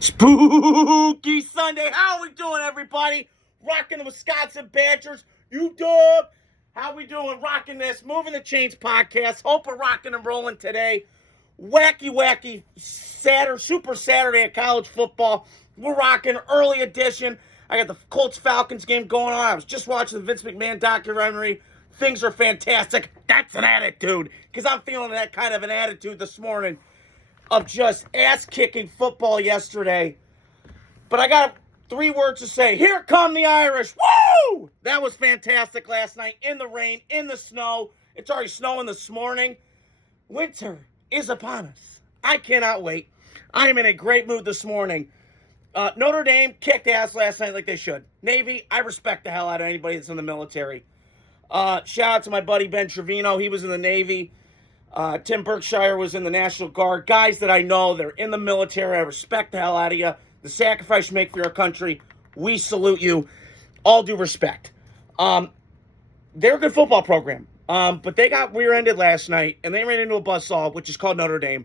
Spooky Sunday. How we doing, everybody? Rocking the Wisconsin Badgers. You dog. How we doing? Rocking this Moving the Chains podcast. Hope we're rocking and rolling today. Wacky Saturday, Super Saturday at college football. We're rocking early edition. I got the Colts-Falcons game going on. I was just watching the Vince McMahon documentary. Things are fantastic. That's an attitude, because I'm feeling that kind of an attitude this morning of just ass-kicking football yesterday. But I got 3 words to say. Here come the Irish. Woo! That was fantastic last night in the rain, in the snow. It's already snowing this morning. Winter is upon us. I cannot wait. I am in a great mood this morning. Notre Dame kicked ass last night like they should. Navy, I respect the hell out of anybody that's in the military. Shout out to my buddy Ben Trevino. He was in the Navy. Tim Berkshire was in the National Guard. Guys that I know, they're in the military. I respect the hell out of you. The sacrifice you make for your country, we salute you. All due respect. They're a good football program. But they got rear-ended last night, and they ran into a buzzsaw, which is called Notre Dame.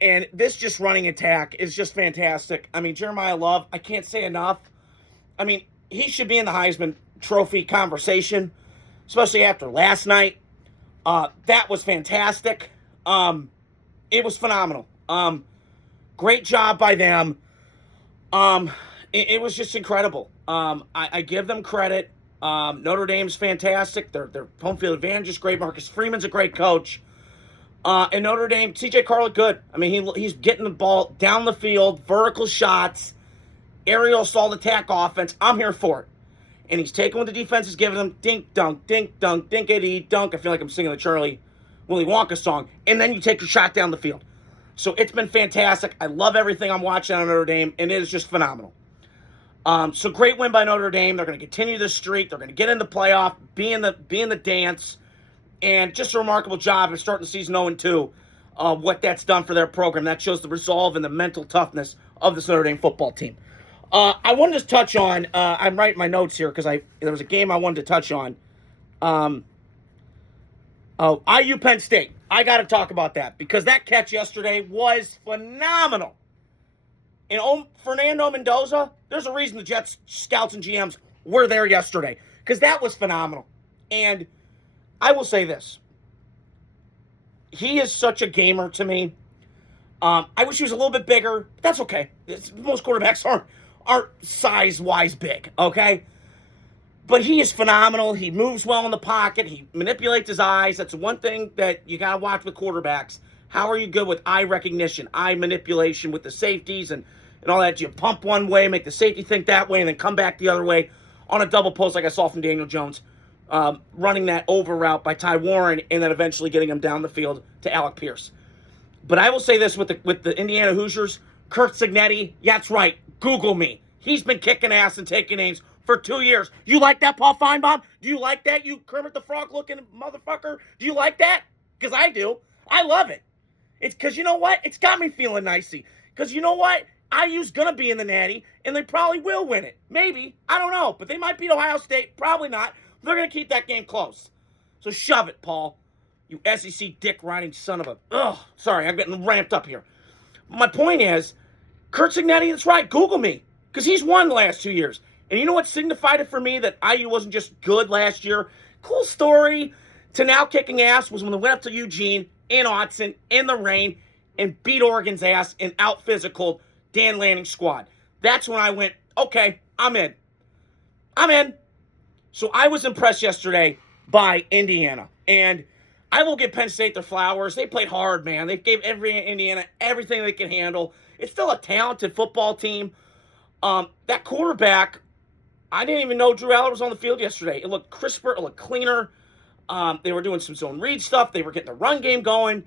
And this just running attack is just fantastic. I mean, Jeremiah Love, I can't say enough. I mean, he should be in the Heisman Trophy conversation, especially after last night. That was fantastic. It was phenomenal. Great job by them. It was just incredible. I give them credit. Notre Dame's fantastic. Their home field advantage is great. Marcus Freeman's a great coach. And Notre Dame, C.J. Carl, good. I mean, he's getting the ball down the field, vertical shots, aerial assault attack offense. I'm here for it. And he's taking what the defense is giving him. Dink, dunk, dinkity, dunk. I feel like I'm singing the Charlie Willy Wonka song. And then you take your shot down the field. So it's been fantastic. I love everything I'm watching on Notre Dame, and it is just phenomenal. So great win by Notre Dame. They're going to continue this streak. They're going to get in the playoff, be in the dance, and just a remarkable job of starting the season 0-2. What that's done for their program. That shows the resolve and the mental toughness of this Notre Dame football team. I wanted to touch on, I'm writing my notes here because there was a game I wanted to touch on. IU Penn State. I got to talk about that because that catch yesterday was phenomenal. And Fernando Mendoza, there's a reason the Jets scouts and GMs were there yesterday because that was phenomenal. And I will say this. He is such a gamer to me. I wish he was a little bit bigger, but that's okay. Most quarterbacks aren't size-wise big, okay? But he is phenomenal. He moves well in the pocket. He manipulates his eyes. That's one thing that you got to watch with quarterbacks. How are you good with eye recognition, eye manipulation with the safeties and all that? Do you pump one way, make the safety think that way, and then come back the other way on a double post like I saw from Daniel Jones, running that over route by Ty Warren and then eventually getting him down the field to Alec Pierce. But I will say this with the Indiana Hoosiers, Kurt Signetti, yeah, that's right. Google me. He's been kicking ass and taking names for 2 years. You like that, Paul Feinbaum? Do you like that, you Kermit the Frog-looking motherfucker? Do you like that? Because I do. I love it. It's because you know what? It's got me feeling nicey. Because you know what? IU's going to be in the Natty, and they probably will win it. Maybe. I don't know. But they might beat Ohio State. Probably not. They're going to keep that game close. So shove it, Paul. You SEC dick-riding son of a... Ugh. Sorry, I'm getting ramped up here. My point is, Kurt Signetti, that's right, Google me. Because he's won the last 2 years. And you know what signified it for me that IU wasn't just good last year? Cool story to now kicking ass was when they went up to Eugene in Autzen in the rain and beat Oregon's ass and out-physical Dan Lanning's squad. That's when I went, okay, I'm in. So I was impressed yesterday by Indiana. And I will give Penn State their flowers. They played hard, man. They gave Indiana everything they can handle. It's still a talented football team. That quarterback, I didn't even know Drew Aller was on the field yesterday. It looked crisper. It looked cleaner. They were doing some zone read stuff. They were getting the run game going.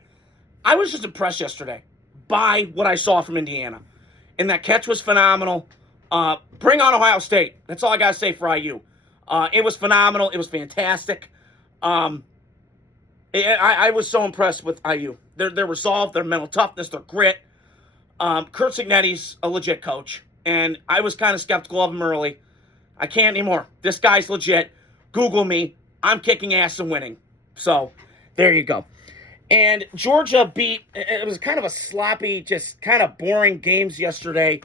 I was just impressed yesterday by what I saw from Indiana. And that catch was phenomenal. Bring on Ohio State. That's all I got to say for IU. It was phenomenal. It was fantastic. I was so impressed with IU. Their resolve, their mental toughness, their grit. Kurt Signetti's a legit coach. And I was kind of skeptical of him early. I can't anymore. This guy's legit. Google me. I'm kicking ass and winning. So, there you go. And Georgia beat, it was kind of a sloppy, just kind of boring games yesterday.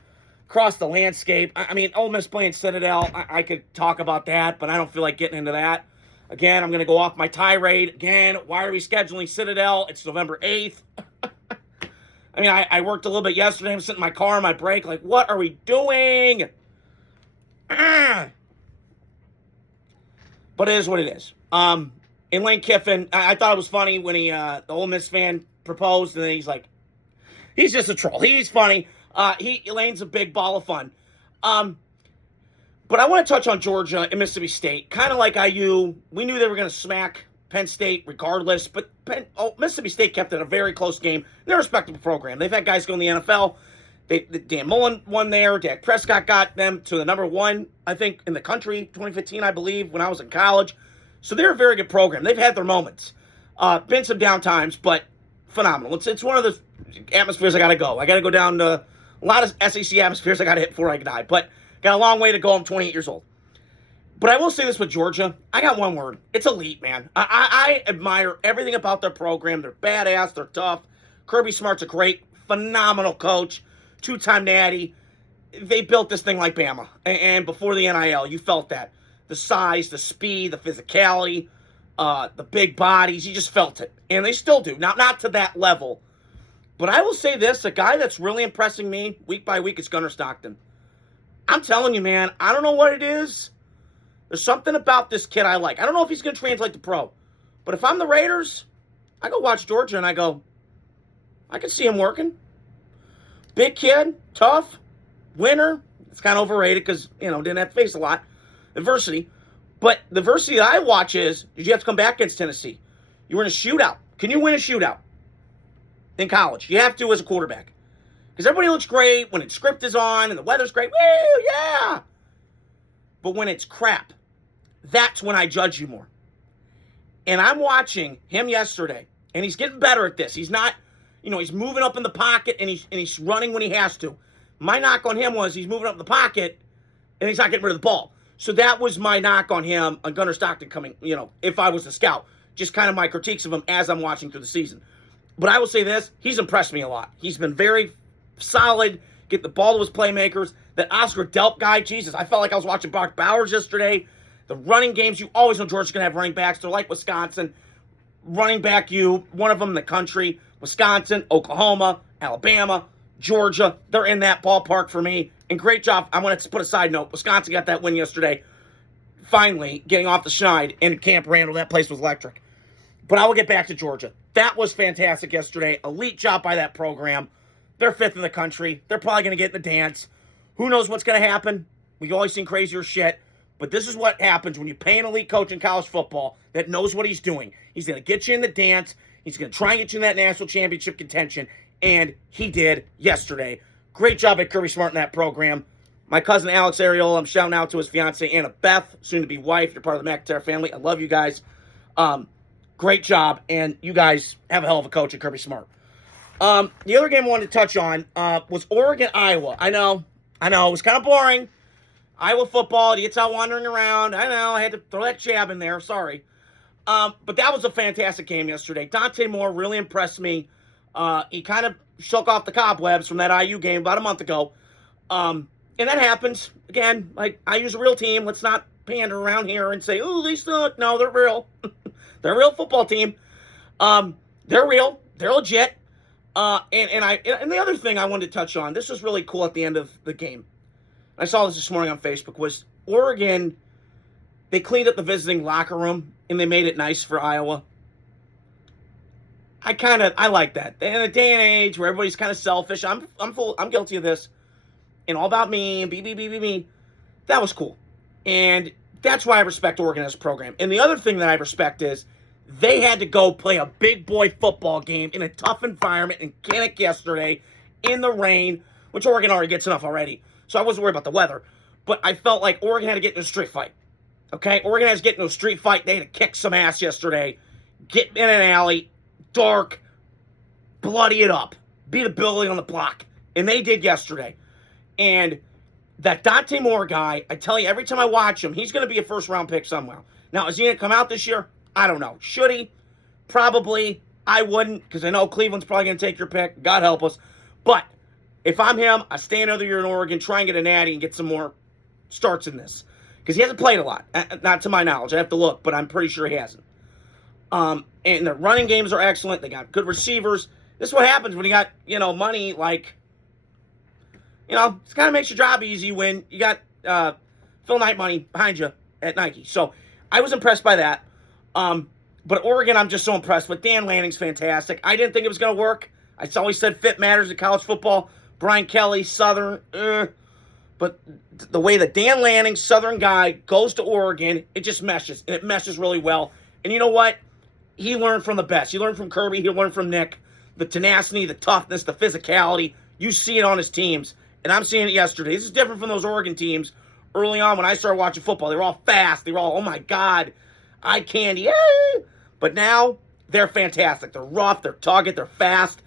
across the landscape. I mean, Ole Miss playing Citadel, I could talk about that, but I don't feel like getting into that. Again, I'm going to go off my tirade. Again, why are we scheduling Citadel? It's November 8th. I mean, I worked a little bit yesterday. I'm sitting in my car on my break. Like, what are we doing? But it is what it is. And Lane Kiffin, I thought it was funny when the Ole Miss fan proposed, and then he's like, he's just a troll. He's funny. Lane's a big ball of fun. But I want to touch on Georgia and Mississippi State. Kind of like IU, we knew they were going to smack Penn State regardless, but Mississippi State kept it a very close game. They're a respectable program. They've had guys go in the NFL. Dan Mullen won there. Dak Prescott got them to the number one, I think, in the country, 2015, I believe, when I was in college. So they're a very good program. They've had their moments. Been some down times, but phenomenal. It's one of the atmospheres I got to go. I got to go down to a lot of SEC atmospheres I got to hit before I die. But got a long way to go. I'm 28 years old. But I will say this with Georgia. I got one word. It's elite, man. I admire everything about their program. They're badass. They're tough. Kirby Smart's a great, phenomenal coach. Two-time natty. They built this thing like Bama. And before the NIL, you felt that. The size, the speed, the physicality, the big bodies. You just felt it. And they still do. Not to that level. But I will say this. A guy that's really impressing me week by week is Gunnar Stockton. I'm telling you, man. I don't know what it is. There's something about this kid I like. I don't know if he's going to translate to pro. But if I'm the Raiders, I go watch Georgia and I go, I can see him working. Big kid, tough, winner. It's kind of overrated because, didn't have to face a lot. Adversity. But the adversity that I watch is, did you have to come back against Tennessee? You were in a shootout. Can you win a shootout in college? You have to as a quarterback. Because everybody looks great when its script is on and the weather's great. Woo, yeah! But when it's crap, that's when I judge you more. And I'm watching him yesterday, and he's getting better at this. He's not, he's moving up in the pocket, and he's running when he has to. My knock on him was he's moving up in the pocket, and he's not getting rid of the ball. So that was my knock on him, on Gunnar Stockton coming, if I was a scout. Just kind of my critiques of him as I'm watching through the season. But I will say this, he's impressed me a lot. He's been very solid, get the ball to his playmakers. That Oscar Delp guy, Jesus, I felt like I was watching Brock Bowers yesterday. The running games, you always know Georgia's going to have running backs. They're like Wisconsin. Running back one of them in the country. Wisconsin, Oklahoma, Alabama, Georgia. They're in that ballpark for me. And great job. I want to put a side note. Wisconsin got that win yesterday. Finally, getting off the schneid in Camp Randall. That place was electric. But I will get back to Georgia. That was fantastic yesterday. Elite job by that program. They're fifth in the country. They're probably going to get in the dance. Who knows what's going to happen? We've always seen crazier shit. But this is what happens when you pay an elite coach in college football that knows what he's doing. He's going to get you in the dance. He's going to try and get you in that national championship contention. And he did yesterday. Great job at Kirby Smart in that program. My cousin Alex Ariola, I'm shouting out to his fiancée Anna Beth, soon-to-be wife. You're part of the McIntyre family. I love you guys. Great job. And you guys have a hell of a coach at Kirby Smart. The other game I wanted to touch on was Oregon-Iowa. I know, it was kind of boring. Iowa football, he gets out wandering around. I know, I had to throw that jab in there, sorry. But that was a fantastic game yesterday. Dante Moore really impressed me. He kind of shook off the cobwebs from that IU game about a month ago. And that happens. Again, like, IU's a real team. Let's not pander around here and say, oh, they suck. No, they're real. They're a real football team. They're real. They're legit. And the other thing I wanted to touch on, this was really cool at the end of the game. I saw this morning on Facebook, was Oregon, they cleaned up the visiting locker room, and they made it nice for Iowa. I like that. In a day and age where everybody's kind of selfish, I'm guilty of this, and all about me, and me. That was cool. And that's why I respect Oregon as a program. And the other thing that I respect is they had to go play a big boy football game in a tough environment in Kinnick yesterday in the rain, which Oregon already gets enough already. So I wasn't worried about the weather. But I felt like Oregon had to get into a street fight. Okay? Oregon has to get into a street fight. They had to kick some ass yesterday. Get in an alley, dark, bloody it up. Be the building on the block. And they did yesterday. And that Dante Moore guy, I tell you, every time I watch him, he's going to be a first-round pick somewhere. Now, is he going to come out this year? I don't know. Should he? Probably. I wouldn't, because I know Cleveland's probably going to take your pick. God help us. But If I'm him, I stay another year in Oregon, try and get a natty and get some more starts in this. Because he hasn't played a lot. Not to my knowledge. I have to look, but I'm pretty sure he hasn't. And their running games are excellent. They got good receivers. This is what happens when you got, money like, it kind of makes your job easy when you got Phil Knight money behind you at Nike. So I was impressed by that. But Oregon, I'm just so impressed with. Dan Lanning's fantastic. I didn't think it was going to work. I always said fit matters in college football. Brian Kelly, Southern, But the way that Dan Lanning, Southern guy, goes to Oregon, it just meshes. And it meshes really well. And you know what? He learned from the best. He learned from Kirby. He learned from Nick. The tenacity, the toughness, the physicality. You see it on his teams. And I'm seeing it yesterday. This is different from those Oregon teams. Early on when I started watching football, they were all fast. They were all, oh my God, eye candy. But now, they're fantastic. They're rough. They're target. They're fast.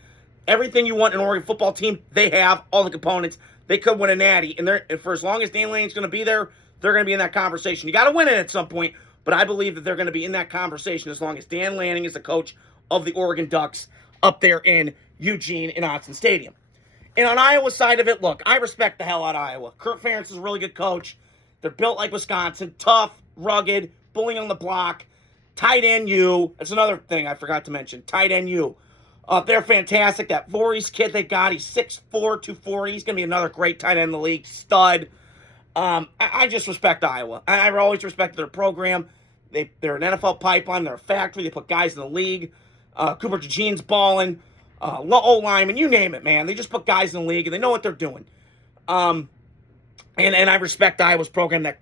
Everything you want in an Oregon football team, they have. All the components. They could win a natty. And for as long as Dan Lanning's going to be there, they're going to be in that conversation. You got to win it at some point. But I believe that they're going to be in that conversation as long as Dan Lanning is the coach of the Oregon Ducks up there in Eugene in Autzen Stadium. And on Iowa's side of it, look, I respect the hell out of Iowa. Kurt Ferentz is a really good coach. They're built like Wisconsin. Tough, rugged, bullying on the block. Tight end U. That's another thing I forgot to mention. Tight end U. They're fantastic. That Voorhees kid they got, he's 6'4", 240. He's going to be another great tight end in the league. Stud. I just respect Iowa. I've always respected their program. They're an NFL pipeline. They're a factory. They put guys in the league. Cooper DeJean's balling. O-lineman, you name it, man. They just put guys in the league, and they know what they're doing. And I respect Iowa's program. That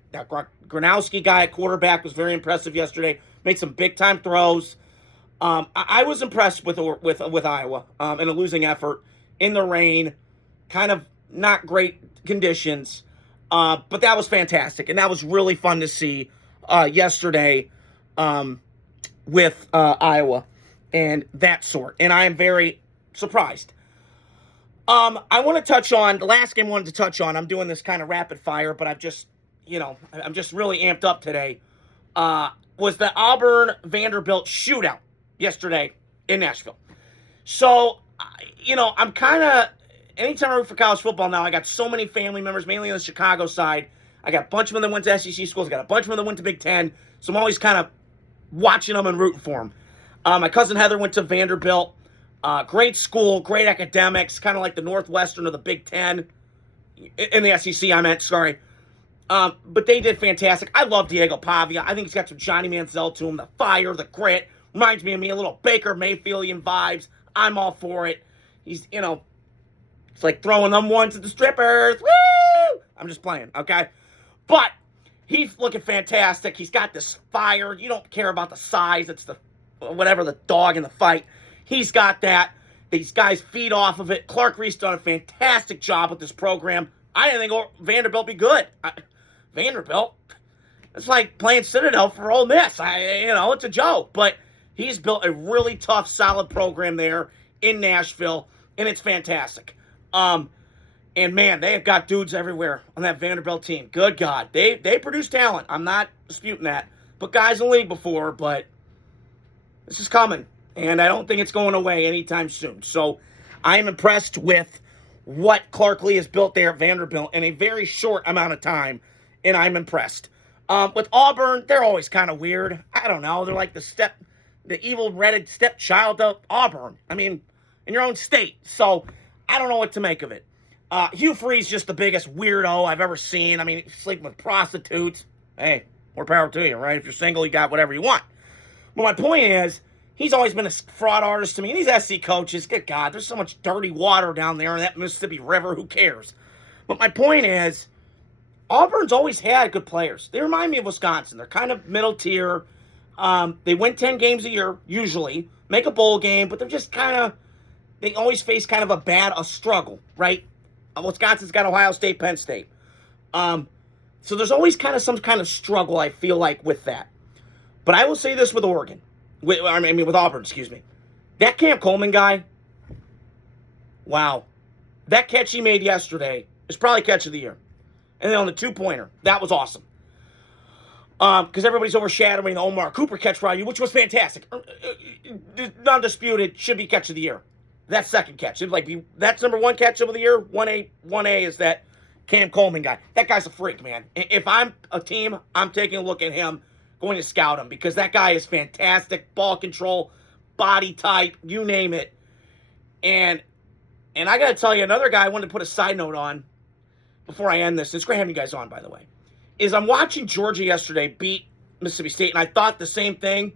Gronowski guy at quarterback was very impressive yesterday. Made some big-time throws. I was impressed with Iowa in a losing effort in the rain, kind of not great conditions, but that was fantastic, and that was really fun to see yesterday with Iowa and that sort, and I am very surprised. I want to touch on the last game I wanted to touch on. I'm doing this kind of rapid fire, but I'm just really amped up today. Was the Auburn Vanderbilt shootout yesterday in Nashville. So, I'm kind of, anytime I root for college football now, I got so many family members, mainly on the Chicago side. I got a bunch of them that went to SEC schools. I got a bunch of them that went to Big Ten. So I'm always kind of watching them and rooting for them. My cousin Heather went to Vanderbilt. Great school, great academics, kind of like the Northwestern of the Big Ten. In the SEC, I meant, sorry. But they did fantastic. I love Diego Pavia. I think he's got some Johnny Manziel to him. The fire, the grit. Reminds me of me, a little Baker Mayfieldian vibes. I'm all for it. He's, it's like throwing them ones at the strippers. Woo! I'm just playing, okay? But he's looking fantastic. He's got this fire. You don't care about the size. It's the dog in the fight. He's got that. These guys feed off of it. Clark Reese done a fantastic job with this program. I didn't think Vanderbilt be good. Vanderbilt? It's like playing Citadel for Ole Miss. It's a joke. But he's built a really tough, solid program there in Nashville, and it's fantastic. And man, they have got dudes everywhere on that Vanderbilt team. Good God. They produce talent. I'm not disputing that. But guys in the league before, but this is coming. And I don't think it's going away anytime soon. So I'm impressed with what Clark Lee has built there at Vanderbilt in a very short amount of time. And I'm impressed. With Auburn, they're always kind of weird. I don't know. They're like the evil redheaded stepchild of Auburn. I mean, in your own state. So I don't know what to make of it. Hugh Freeze just the biggest weirdo I've ever seen. I mean, sleeping with prostitutes. Hey, more power to you, right? If you're single, you got whatever you want. But my point is, he's always been a fraud artist to me. And these SC coaches, good God, there's so much dirty water down there in that Mississippi River. Who cares? But my point is, Auburn's always had good players. They remind me of Wisconsin. They're kind of middle tier. They win 10 games a year, usually. Make a bowl game, but they're just kind of, they always face kind of a struggle, right? Wisconsin's got Ohio State, Penn State. So there's always kind of some kind of struggle, I feel like, with that. But I will say this with Oregon. With Auburn, excuse me. That Cam Coleman guy, wow. That catch he made yesterday is probably catch of the year. And then on the two-pointer, that was awesome. Because everybody's overshadowing the Omar Cooper catch for IU, which was fantastic. Non-disputed, should be catch of the year. That second catch. It'd like that's number one catch of the year. 1A is that Cam Coleman guy. That guy's a freak, man. If I'm a team, I'm taking a look at him, going to scout him, because that guy is fantastic. Ball control, body type, you name it. And I got to tell you, another guy I wanted to put a side note on before I end this. It's great having you guys on, by the way. Is I'm watching Georgia yesterday beat Mississippi State, and I thought the same thing.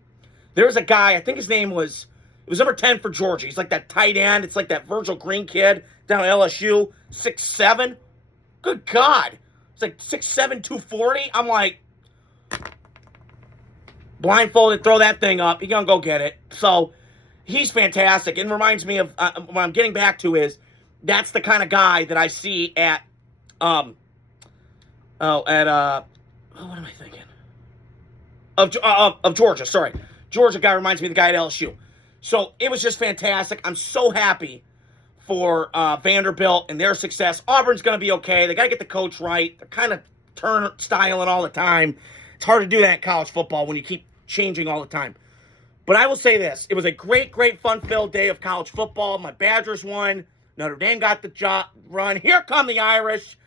There was a guy, I think his name was, it was number 10 for Georgia. He's like that tight end. It's like that Virgil Green kid down at LSU, 6'7". Good God. It's like 6'7", 240. I'm like, blindfolded, throw that thing up. He's going to go get it. So he's fantastic. And reminds me of, what I'm getting back to is, that's the kind of guy that I see at, what am I thinking? Of Georgia, sorry. Georgia guy reminds me of the guy at LSU. So it was just fantastic. I'm so happy for Vanderbilt and their success. Auburn's going to be okay. They got to get the coach right. They're kind of styling all the time. It's hard to do that in college football when you keep changing all the time. But I will say this. It was a great, great fun-filled day of college football. My Badgers won. Notre Dame got the job run. Here come the Irish.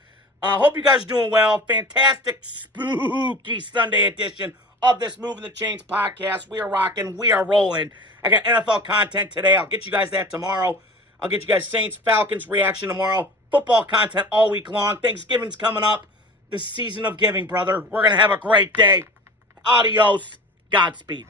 Hope you guys are doing well. Fantastic, spooky Sunday edition of this Moving the Chains podcast. We are rocking. We are rolling. I got NFL content today. I'll get you guys that tomorrow. I'll get you guys Saints, Falcons reaction tomorrow. Football content all week long. Thanksgiving's coming up. The season of giving, brother. We're going to have a great day. Adios. Godspeed.